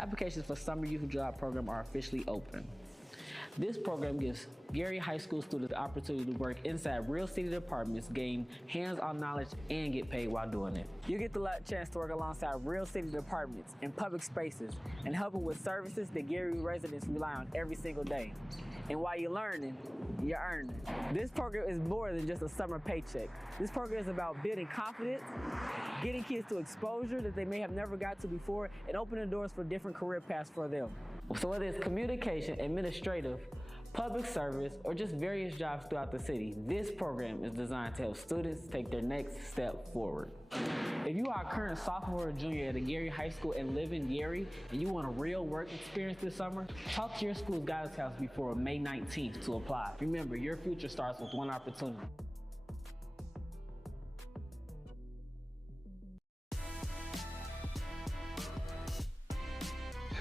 Applications for Summer Youth Job Program are officially open. This program gives Gary High School students the opportunity to work inside real city departments, gain hands-on knowledge, and get paid while doing it. You get the chance to work alongside real city departments in public spaces and helping with services that Gary residents rely on every single day. And while you're learning, you're earning. This program is more than just a summer paycheck. This program is about building confidence, getting kids to exposure that they may have never got to before, and opening doors for different career paths for them. So whether it's communication, administrative, public service, or just various jobs throughout the city, this program is designed to help students take their next step forward. If you are a current sophomore or junior at a Gary High School and live in Gary, and you want a real work experience this summer, talk to your school's guidance counselor before May 19th to apply. Remember, your future starts with one opportunity.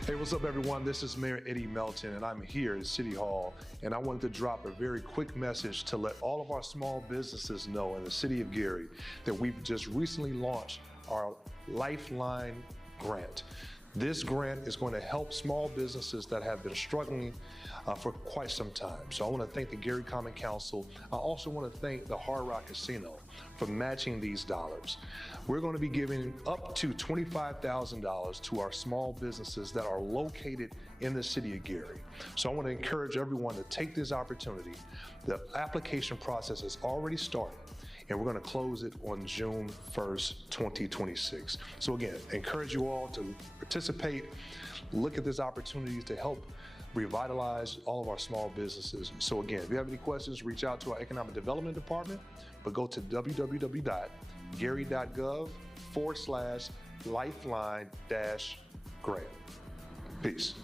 Hey, what's up, everyone? This is Mayor Eddie Melton, and I'm here at City Hall, and I wanted to drop a very quick message to let all of our small businesses know in the city of Gary that we've just recently launched our Lifeline grant. This grant is going to help small businesses that have been struggling for quite some time. So I want to thank the Gary Common Council. I also want to thank the Hard Rock Casino for matching these dollars. We're going to be giving up to $25,000 to our small businesses that are located in the city of Gary. So I want to encourage everyone to take this opportunity. The application process has already started, and we're going to close it on June 1st, 2026. So again, encourage you all to participate, look at this opportunity to help revitalize all of our small businesses. So again, if you have any questions, reach out to our Economic Development Department, but go to www.gary.gov/lifeline-grant. Peace.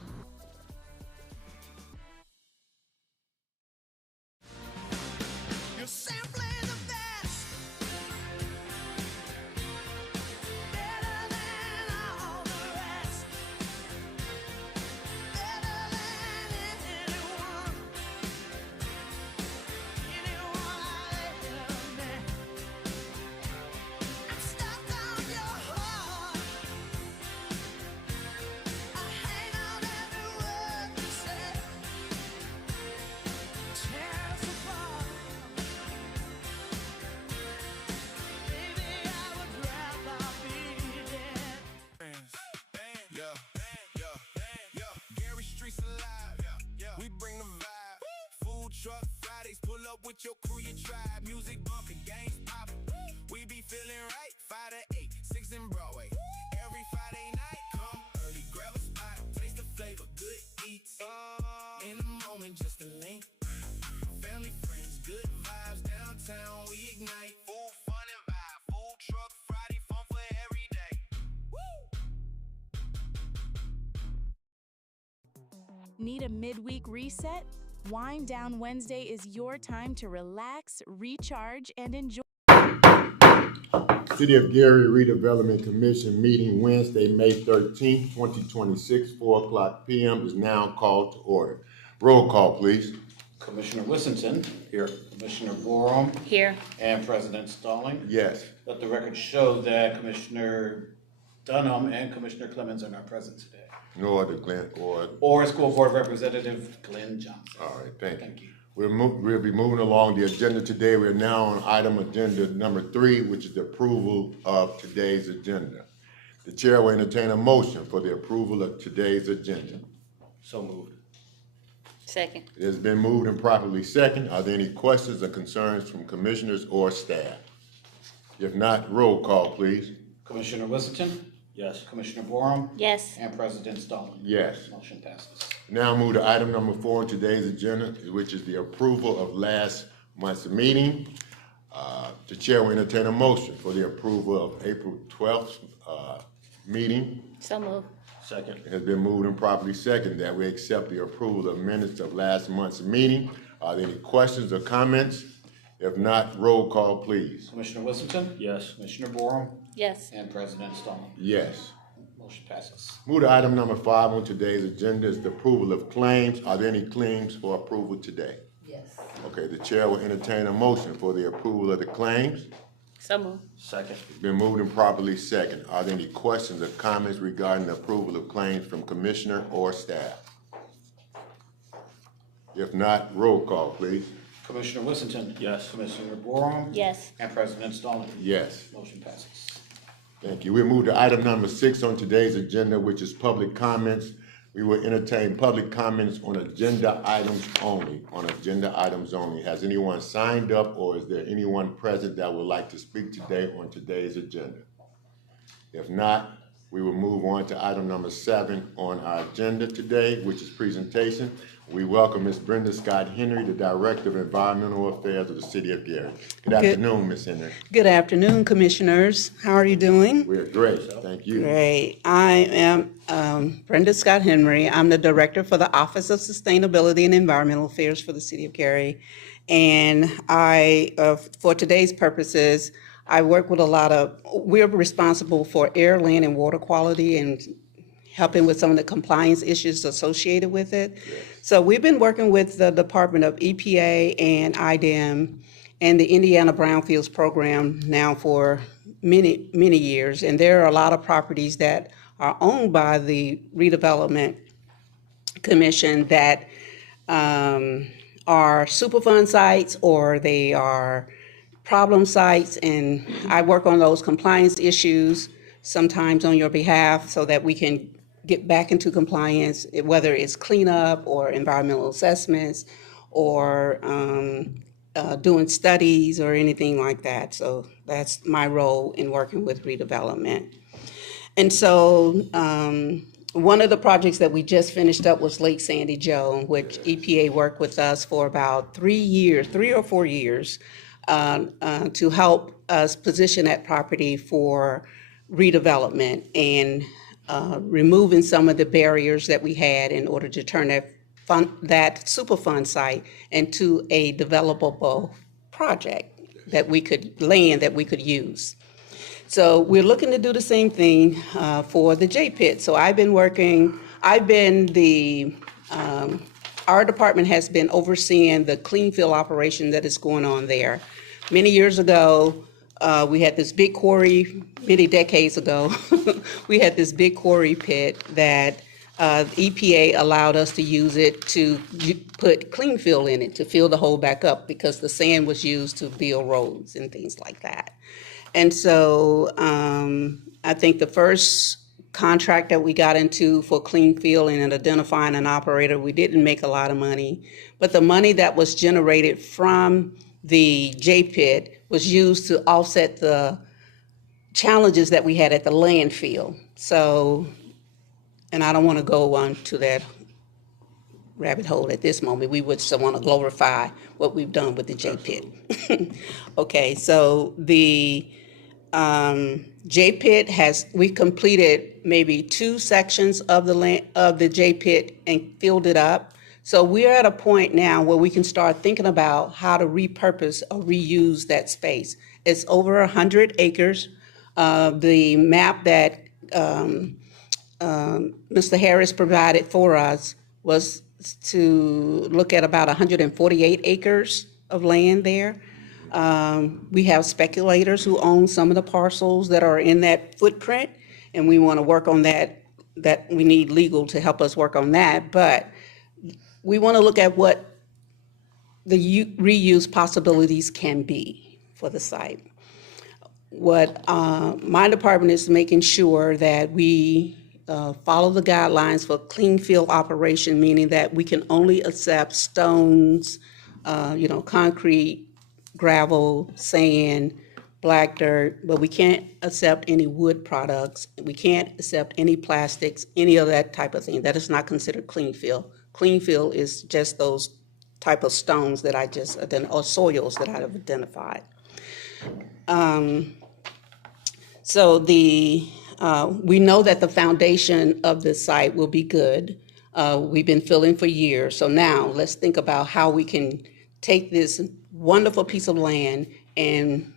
With your crew, your tribe, music bumping, games popping. We be feeling right, 5 to 8, 6 in Broadway. Every Friday night, come early, grab a spot, taste the flavor, good eats. In the moment, just a link. Family, friends, good vibes, downtown, we ignite. Full fun and vibe, full truck, Friday, fun for every day. Need a midweek reset? Wind Down Wednesday is your time to relax, recharge, and enjoy. City of Gary Redevelopment Commission meeting Wednesday, May 13th, 2026, 4:00 p.m. is now called to order. Roll call, please. Commissioner Wissington. Here. Commissioner Borum. Here. And President Stalling. Yes. Let the record show that Commissioner Dunham and Commissioner Clemens are not present today. Nor the Glenn or School Board Representative Glenn Johnson. All right, thank you. Thank you. We'll be moving along the agenda today. We're now on item agenda number 3, which is the approval of today's agenda. The chair will entertain a motion for the approval of today's agenda. So moved. Second. It has been moved and properly second. Are there any questions or concerns from commissioners or staff? If not, roll call, please. Commissioner Wissington. Yes. Commissioner Borum. Yes. And President Stalling. Yes. Motion passes. Now move to item number 4 on today's agenda, which is the approval of last month's meeting. The chair will entertain a motion for the approval of April 12th meeting. So moved. Second. It has been moved and properly seconded that we accept the approval of minutes of last month's meeting. Are there any questions or comments? If not, roll call, please. Commissioner Wissington. Yes. Commissioner Borum. Yes. And President Stalling. Yes. Motion passes. Move to item number 5 on today's agenda is the approval of claims. Are there any claims for approval today? Yes. Okay, the chair will entertain a motion for the approval of the claims. So moved. Second. It's been moved and properly second. Are there any questions or comments regarding the approval of claims from commissioner or staff? If not, roll call, please. Commissioner Whittington? Yes. Commissioner Borum? Yes. And President Stallings? Yes. Motion passes. Thank you. We'll move to item number 6 on today's agenda, which is public comments. We will entertain public comments on agenda items only, Has anyone signed up or is there anyone present that would like to speak today on today's agenda? If not, we will move on to item number 7 on our agenda today, which is presentation. We welcome Ms. Brenda Scott Henry, the Director of Environmental Affairs of the City of Gary. Good afternoon, Ms. Henry. Good afternoon, Commissioners. How are you doing? We're great, thank you. Great. I am Brenda Scott Henry. I'm the Director for the Office of Sustainability and Environmental Affairs for the City of Gary. And for today's purposes, I work with we're responsible for air, land, and water quality and helping with some of the compliance issues associated with it. Yes. So we've been working with the Department of EPA and IDEM and the Indiana Brownfields program now for many, many years. And there are a lot of properties that are owned by the Redevelopment Commission that are Superfund sites or they are problem sites. And I work on those compliance issues sometimes on your behalf so that we can get back into compliance, whether it's cleanup or environmental assessments or doing studies or anything like that. So that's my role in working with redevelopment. And so one of the projects that we just finished up was Lake Sandy Joe, which EPA worked with us for about 3 or 4 years to help us position that property for redevelopment and removing some of the barriers that we had in order to turn that Superfund site into a developable project that we could use. So we're looking to do the same thing for the J Pit. So our department has been overseeing the clean field operation that is going on there. Many years ago, we had this big quarry, many decades ago, we had this big quarry pit that EPA allowed us to use it to put clean fill in it, to fill the hole back up because the sand was used to build roads and things like that. And so I think the first contract that we got into for clean fill and identifying an operator, we didn't make a lot of money, but the money that was generated from the J Pit was used to offset the challenges that we had at the landfill. So, and I don't want to go on to that rabbit hole at this moment. We would just want to glorify what we've done with the J Pit. Okay, so the J Pit we completed maybe 2 sections of the J Pit and filled it up. So we're at a point now where we can start thinking about how to repurpose or reuse that space. It's over 100 acres. The map that Mr. Harris provided for us was to look at about 148 acres of land there. We have speculators who own some of the parcels that are in that footprint, and we want to work on that we need legal to help us work on that. But we want to look at what the reuse possibilities can be for the site. What my department is making sure that we follow the guidelines for clean field operation, meaning that we can only accept stones, concrete, gravel, sand, black dirt, but we can't accept any wood products. We can't accept any plastics, any of that type of thing. That is not considered clean field. Clean field is just those type of stones that I just identified, or soils that I have identified. So we know that the foundation of the site will be good. We've been filling for years. So now let's think about how we can take this wonderful piece of land and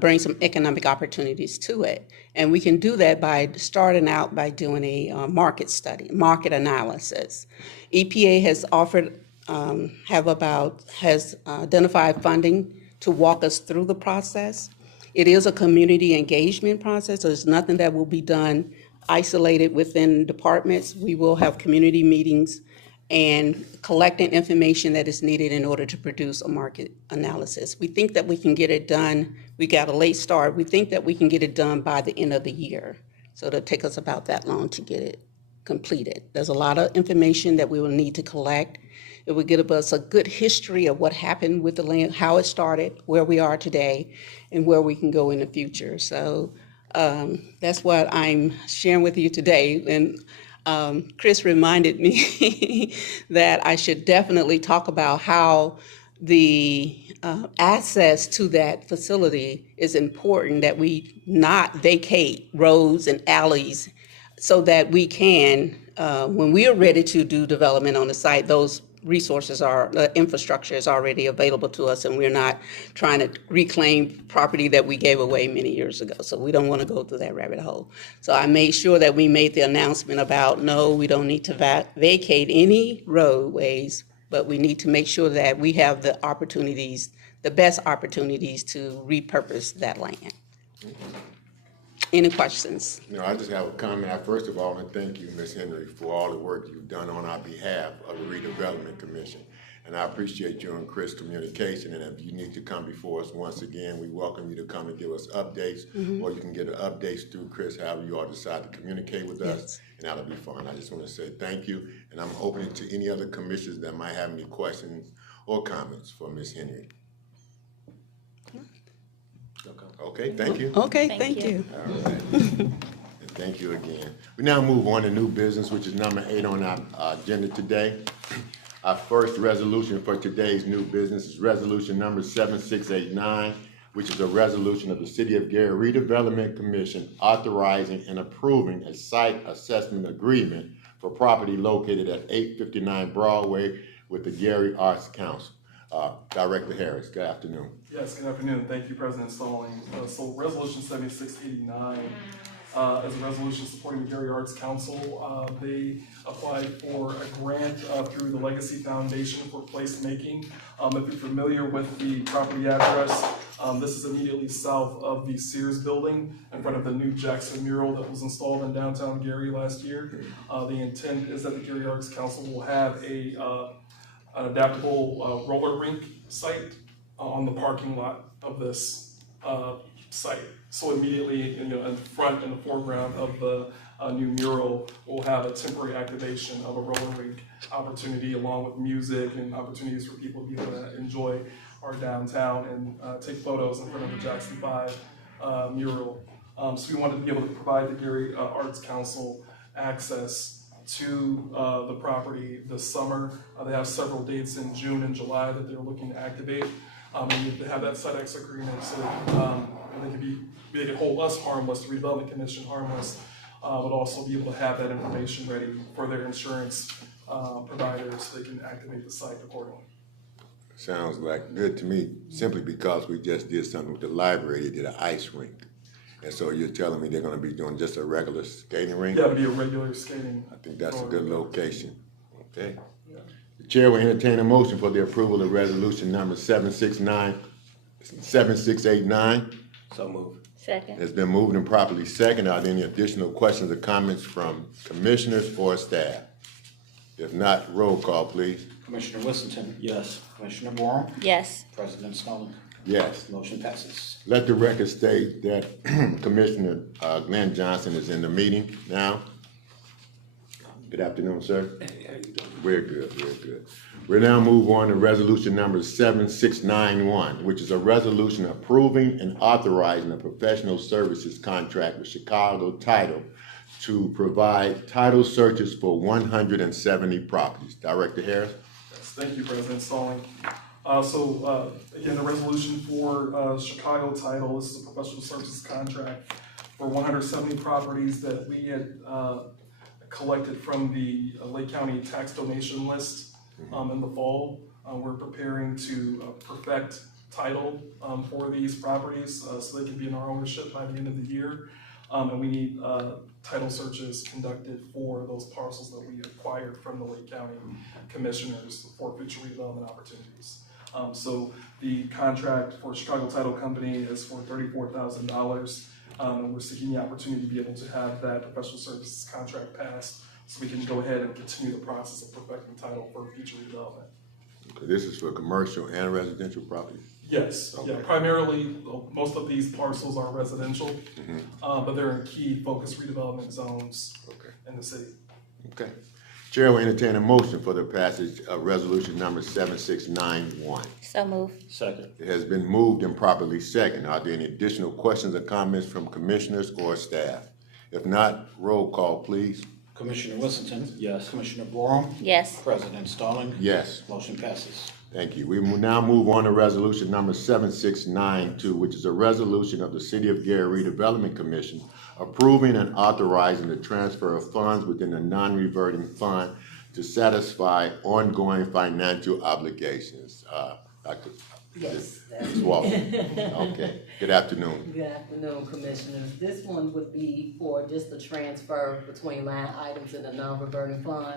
bring some economic opportunities to it. And we can do that by starting out by doing a market study, market analysis. EPA has has identified funding to walk us through the process. It is a community engagement process, so it's nothing that will be done isolated within departments. We will have community meetings and collecting information that is needed in order to produce a market analysis. We think that we can get it done. We got a late start. We think that we can get it done by the end of the year. So it'll take us about that long to get it completed. There's a lot of information that we will need to collect. It will give us a good history of what happened with the land, how it started, where we are today, and where we can go in the future. So that's what I'm sharing with you today. And Chris reminded me that I should definitely talk about how the access to that facility is important, that we not vacate roads and alleys so that we can, when we are ready to do development on the site, those resources are, infrastructure is already available to us, and we're not trying to reclaim property that we gave away many years ago. So we don't want to go through that rabbit hole. So I made sure that we made the announcement about, no, we don't need to vacate any roadways, but we need to make sure that we have the opportunities, the best opportunities to repurpose that land. Any questions? No, I just have a comment. First of all, and thank you, Ms. Henry, for all the work you've done on our behalf of the Redevelopment Commission. And I appreciate you and Chris' communication. And if you need to come before us once again, we welcome you to come and give us updates, or you can get updates through Chris, however you all decide to communicate with us, and that'll be fine. I just want to say thank you, and I'm open to any other commissioners that might have any questions or comments for Ms. Henry. Okay, thank you. Okay, thank you. All right. And thank you again. We now move on to new business, which is number 8 on our agenda today. Our first resolution for today's new business is resolution number 7689, which is a resolution of the City of Gary Redevelopment Commission authorizing and approving a site assessment agreement for property located at 859 Broadway with the Gary Arts Council. Director Harris, good afternoon. Yes, good afternoon. Thank you, President Stalling. So Resolution 7689 is a resolution supporting the Gary Arts Council. They applied for a grant through the Legacy Foundation for placemaking. If you're familiar with the property address, this is immediately south of the Sears building in front of the new Jackson mural that was installed in downtown Gary last year. The intent is that the Gary Arts Council will have an adaptable roller rink site on the parking lot of this site. So immediately, in front and the foreground of the new mural, we'll have a temporary activation of a roller rink opportunity, along with music and opportunities for people to be able to enjoy our downtown and take photos in front of the Jackson 5 mural. So we wanted to be able to provide the Gary Arts Council access to the property this summer. They have several dates in June and July that they're looking to activate. We need to have that site access agreement so they can hold us harmless, the Redevelopment Commission harmless, but also be able to have that information ready for their insurance providers so they can activate the site accordingly. Sounds like good to me, simply because we just did something with the library. They did an ice rink. And so you're telling me they're going to be doing just a regular skating rink? Yeah, it'll be a regular skating. I think that's a good location. Okay. Yeah. The chair will entertain a motion for the approval of resolution number 7689. So moved. Second. It's been moved and properly seconded. Are there any additional questions or comments from commissioners or staff? If not, roll call, please. Commissioner Whittington? Yes. Commissioner Borum? Yes. President Snowden? Yes. Motion passes. Let the record state that Commissioner Glenn Johnson is in the meeting now. Good afternoon, sir. Hey, how you doing? We're good, we're good. We'll now move on to resolution number 7691, which is a resolution approving and authorizing a professional services contract with Chicago Title to provide title searches for 170 properties. Director Harris? Yes, thank you, President Stalling. Again, a resolution for Chicago Title. This is a professional services contract for 170 properties that we had collected from the Lake County tax donation list in the fall. We're preparing to perfect title for these properties so they can be in our ownership by the end of the year. And we need title searches conducted for those parcels that we acquired from the Lake County commissioners for future redevelopment opportunities. So the contract for Chicago Title Company is for $34,000. And we're seeking the opportunity to be able to have that professional services contract passed so we can go ahead and continue the process of perfecting title for future redevelopment. Okay, this is for commercial and residential property? Yes, Okay. yeah, primarily, most of these parcels are residential, but they're in key focus redevelopment zones in the city. Okay. Chair will entertain a motion for the passage of resolution number 7691. So moved. Second. It has been moved and properly second. Are there any additional questions or comments from commissioners or staff? If not, roll call, please. Commissioner Whittington? Yes. Commissioner Borum? Yes. President Stalling? Yes. Motion passes. Thank you. We will now move on to resolution number 7692, which is a resolution of the City of Gary Redevelopment Commission approving and authorizing the transfer of funds within the non-reverting fund to satisfy ongoing financial obligations. Dr. Yes. Ms. Walton. Okay. Good afternoon. Good afternoon, Commissioners. This one would be for just the transfer between line items in the non-reverting fund.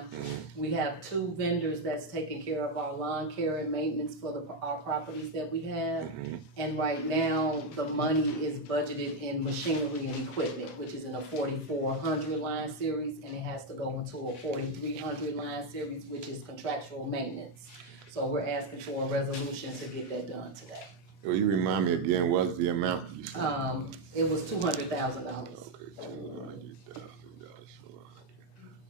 We have two vendors that's taking care of our lawn care and maintenance for our properties that we have. And right now, the money is budgeted in machinery and equipment, which is in a 4400 line series, and it has to go into a 4300 line series, which is contractual maintenance. So we're asking for a resolution to get that done today. Will you remind me again, what's the amount you said? It was $200,000. Okay, $200,000.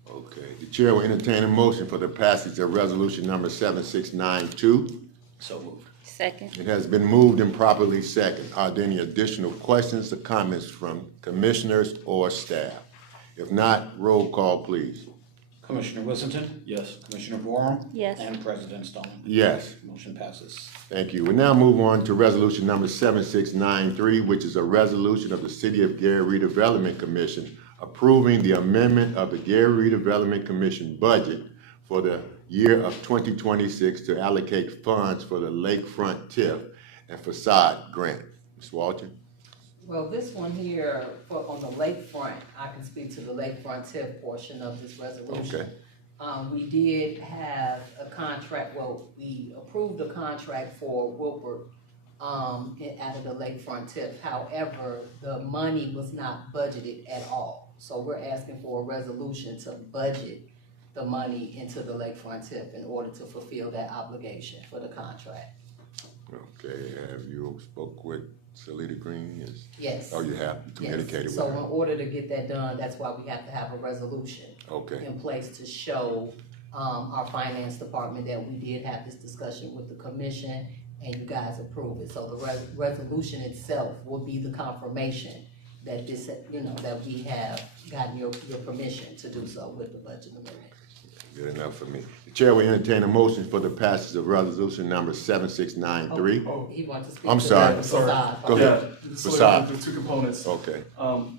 Okay, the chair will entertain a motion for the passage of resolution number 7692. So moved. Second. It has been moved and properly second. Are there any additional questions or comments from commissioners or staff? If not, roll call, please. Commissioner Whittington? Yes. Commissioner Borum? Yes. And President Stalling? Yes. Motion passes. Thank you. We now move on to resolution number 7693, which is a resolution of the City of Gary Redevelopment Commission approving the amendment of the Gary Redevelopment Commission budget for the year of 2026 to allocate funds for the lakefront TIF and facade grant. Ms. Walton? Well, this one here, on the lakefront, I can speak to the lakefront TIF portion of this resolution. Okay. We did have a contract, well, we approved a contract for Wilbur, out of the lakefront TIF. However, the money was not budgeted at all. So we're asking for a resolution to budget the money into the lakefront TIF in order to fulfill that obligation for the contract. Okay, have you spoke with Salita Green? Yes. Oh, you have communicated with So in her? order to get that done, that's why we have to have a resolution in place to show our finance department that we did have this discussion with the commission and you guys approve it. So the resolution itself will be the confirmation that this, that we have gotten your permission to do so with the budget amendment. Good enough for me. The chair will entertain a motion for the passage of resolution number 7693. He wants to speak. I'm to sorry. the facade. Go ahead. Yeah, so Facade. there's two components. Okay.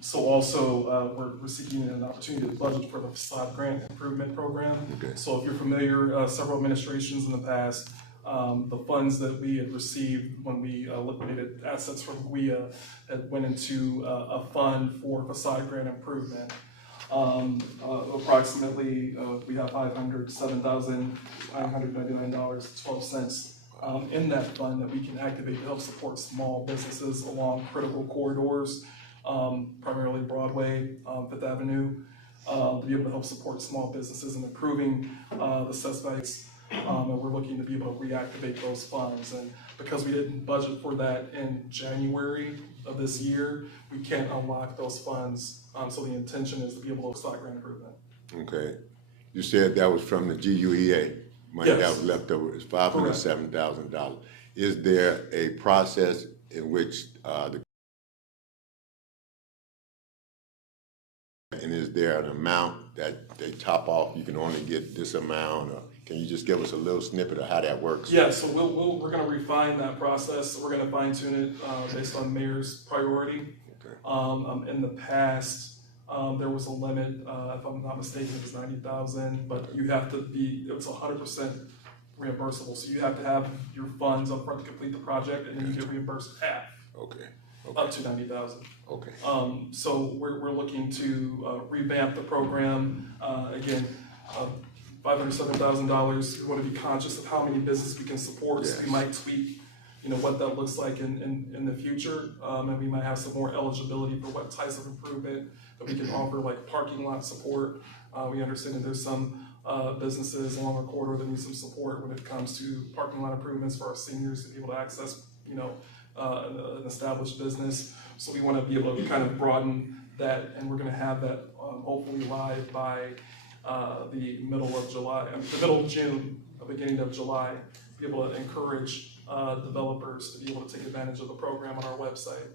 So also, we're seeking an opportunity to budget for the facade grant improvement program. Okay. So if you're familiar, several administrations in the past, the funds that we had received when we liquidated assets from GUIA had went into a fund for facade grant improvement. Approximately, we have $507,999.12 in that fund that we can activate to help support small businesses along critical corridors, primarily Broadway, Fifth Avenue, to be able to help support small businesses in improving the sites. And we're looking to be able to reactivate those funds. And because we didn't budget for that in January of this year, we can't unlock those funds. So the intention is to be able to start grant improvement. Okay. You said that was from the GUEA. Money that was left over is $507,000. Is there a process in which and is there an amount that they top off? You can only get this amount, or can you just give us a little snippet of how that works? Yeah, so we're going to refine that process. We're going to fine tune it based on mayor's priority. Okay. In the past, there was a limit. If I'm not mistaken, it was 90,000. But you have to it's 100% reimbursable. So you have to have your funds up front to complete the project, and then you get reimbursed half. Okay. Up to 90,000. Okay. So we're looking to revamp the program. Again, $507,000. We want to be conscious of how many businesses we can support. Yes. So we might tweak, what that looks like in the future. And we might have some more eligibility for what types of improvement that we can offer, like parking lot support. We understand that there's some businesses along our corridor that need some support when it comes to parking lot improvements for our seniors to be able to access, an established business. So we want to be able to kind of broaden that, and we're going to have that hopefully live by the middle of June, the beginning of July. Be able to encourage developers to be able to take advantage of the program on our website.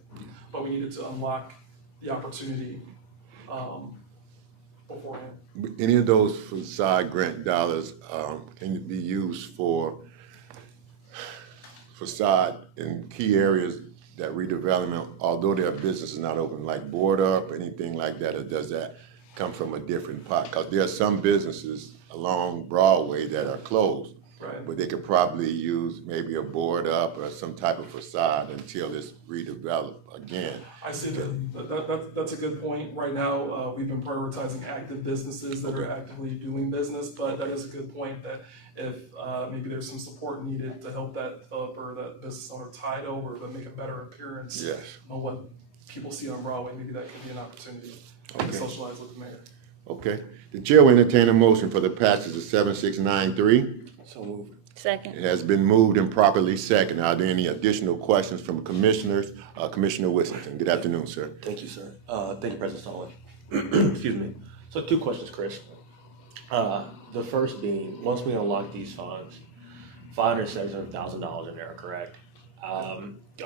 But we needed to unlock the opportunity beforehand. Any of those facade grant dollars can be used for facade in key areas that redevelopment, although their business is not open, like board up, anything like that, or does that come from a different pot? Because there are some businesses along Broadway that are closed. Right. But they could probably use maybe a board up or some type of facade until it's redeveloped again. I see that's a good point. Right now, we've been prioritizing active businesses that are actively doing business, but that is a good point that if maybe there's some support needed to help that developer, that business owner tide over to make a better appearance on what people see on Broadway, maybe that could be an opportunity to socialize with the mayor. Okay. The chair will entertain a motion for the passage of 7693. So moved. Second. It has been moved and properly seconded. Are there any additional questions from commissioners? Commissioner Whittington, good afternoon, sir. Thank you, sir. Thank you, President Sullivan. Excuse me. So 2 questions, Chris. The first being, once we unlock these funds, $500,000 in there, correct? Are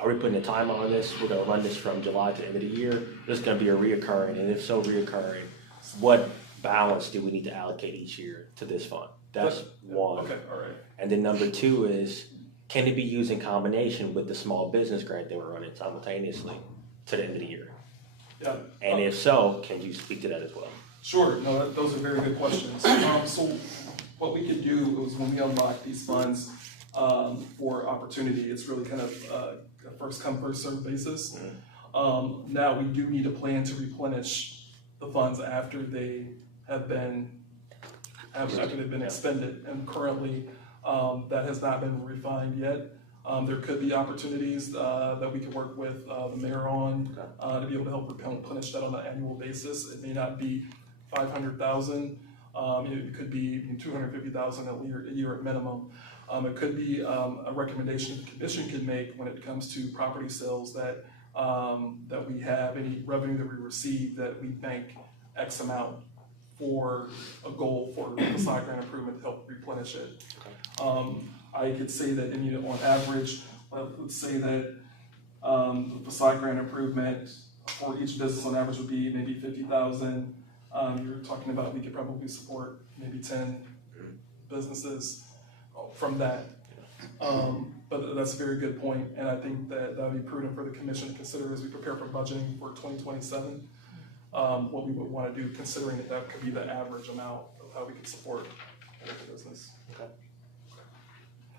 we putting a timeline on this? We're going to run this from July to the end of the year. This is going to be a reoccurring, and if so reoccurring, what balance do we need to allocate each year to this fund? That's one. Okay, all right. And then number 2 is, can it be used in combination with the small business grant that we're running simultaneously to the end of the year? Yeah. And if so, can you speak to that as well? Sure. No, those are very good questions. So what we could do is when we unlock these funds for opportunity, it's really kind of a first come, first served basis. Mm-hmm. Now we do need a plan to replenish the funds after they have been expended, and currently that has not been refined yet. There could be opportunities that we could work with the mayor on to be able to help replenish that on an annual basis. It may not be $500,000. It could be $250,000 a year at minimum. It could be a recommendation the commission can make when it comes to property sales that we have any revenue that we receive that we bank X amount for a goal for facade grant improvement to help replenish it. I could say that on average, let's say that the facade grant improvement for each business on average would be maybe $50,000. You're talking about we could probably support maybe 10 businesses from that. But that's a very good point, and I think that would be prudent for the commission to consider as we prepare for budgeting for 2027. What we would want to do, considering that could be the average amount of how we could support the business. Okay.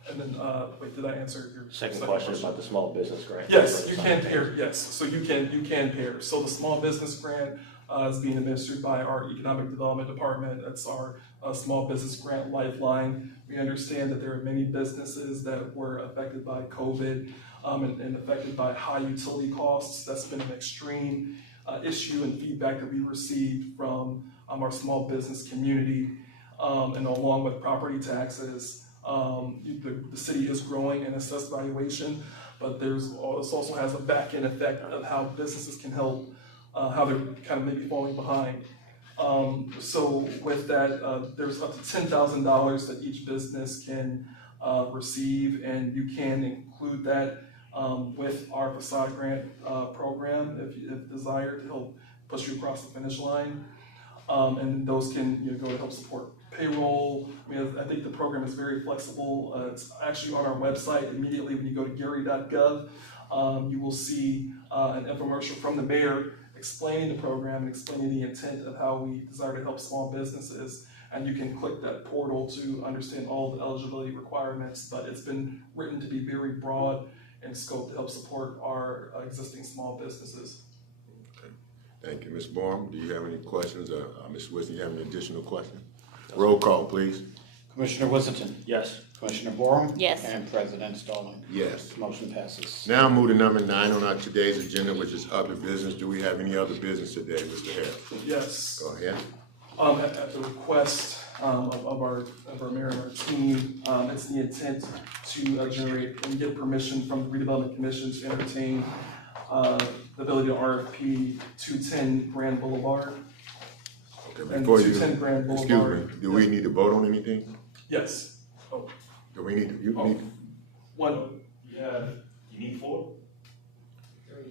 And then, wait, did I answer your second question about the small business grant? Yes, you can pair. Yes, so you can pair. So the small business grant is being administered by our economic development department. That's our small business grant lifeline. We understand that there are many businesses that were affected by COVID and affected by high utility costs. That's been an extreme issue and feedback that we received from our small business community, and along with property taxes. The city is growing in assessed valuation, but this also has a back-end effect of how businesses can help, how they're kind of maybe falling behind. So with that, there's up to $10,000 that each business can receive, and you can include that with our facade grant program if desired to help push you across the finish line. And those can go to help support payroll. I think the program is very flexible. It's actually on our website. Immediately when you go to gary.gov, you will see an infomercial from the mayor explaining the program and explaining the intent of how we desire to help small businesses. And you can click that portal to understand all the eligibility requirements, but it's been written to be very broad in scope to help support our existing small businesses. Okay. Thank you. Ms. Baum, do you have any questions? Ms. Wilson, do you have any additional questions? Roll call, please. Commissioner Whittington. Yes. Commissioner Borum. Yes. And President Stalling. Yes. Motion passes. Now move to number 9 on our today's agenda, which is other business. Do we have any other business today, Mr. Harris? Yes. Go ahead. At the request of our mayor and our team, it's the intent to generate and get permission from the Redevelopment Commission to entertain the ability to RFP 210 Grand Boulevard. Okay, And before you, 210 Grand excuse Boulevard. me, do we need to vote on anything? Yes. Oh, Do we need, you Oh. need, one. Yeah. You need 4?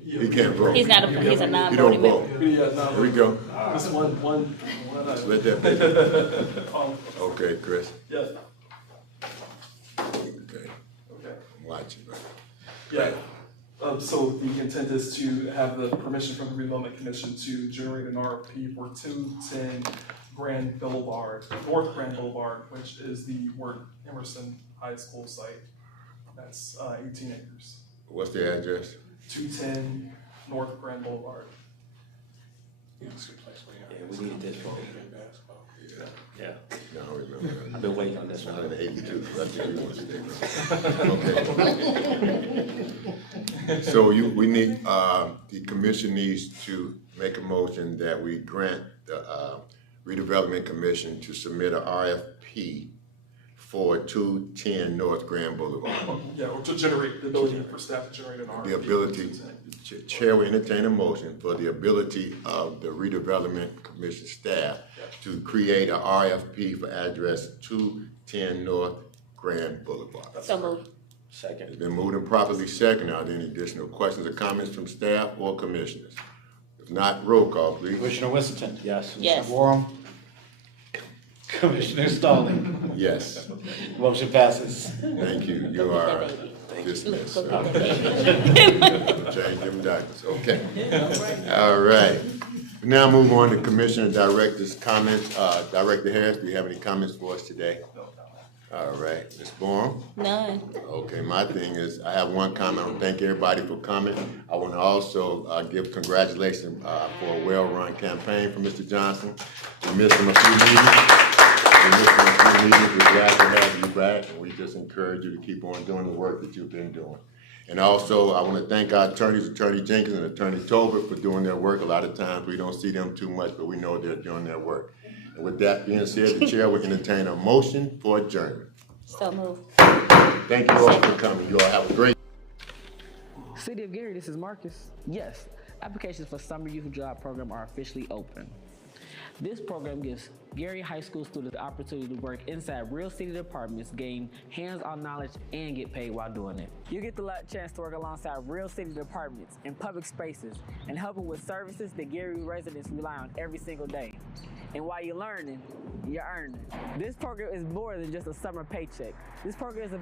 Yeah, he can't vote. He's not a, he's a You non-voting don't member. vote. Yeah, no. Here we go. Just one. Let that be. Oh, Okay, Chris. yeah, Okay, okay. I'm watching. Yeah, so the intent is to have the permission from the Redevelopment Commission to generate an RFP for 210 Grand Boulevard, North Grand Boulevard, which is the Ward Emerson High School site. That's 18 acres. What's the address? 210 North Grand Boulevard. Yeah, we needed this one. Yeah. No, I don't remember that. I've been waiting on this one. 182, so I think you want to stay. Okay. So we need, the commission needs to make a motion that we grant the redevelopment commission to submit a RFP for 210 North Grand Boulevard. Yeah, or to generate the ability for staff to generate an RFP. The ability, Chair will entertain a motion for the ability of the redevelopment commission staff to create a RFP for address 210 North Grand Boulevard. So moved. Second. It's been moved and properly seconded. Are there any additional questions or comments from staff or commissioners? If not, roll call, please. Commissioner Whittington. Yes. Yes. Commissioner Borum. Commissioner Stalling. Yes, Motion passes. thank you. You are dismissed. Go get that baby. Change them diapers, okay. All right. We now move on to Commissioner Director's comments. Director Harris, do you have any comments for us today? All right, Ms. Borum? None. Okay, my thing is, I have one comment. I want to thank everybody for coming. I want to also give congratulations for a well-run campaign for Mr. Johnson. We missed him a few meetings. We're glad to have you back, and we just encourage you to keep on doing the work that you've been doing. And also, I want to thank our attorneys, Attorney Jenkins and Attorney Tolbert, for doing their work. A lot of times, we don't see them too much, but we know they're doing their work. And with that being said, the chair will entertain a motion for adjournment. So moved. Thank you all for coming. You all have a great City of Gary, this is Marcus. Yes, applications for Summer Youth Job Program are officially open. This program gives Gary High School students the opportunity to work inside real city departments, gain hands-on knowledge, and get paid while doing it. You get the chance to work alongside real city departments in public spaces and helping with services that Gary residents rely on every single day. And while you're learning, you're earning. This program is more than just a summer paycheck. This program is about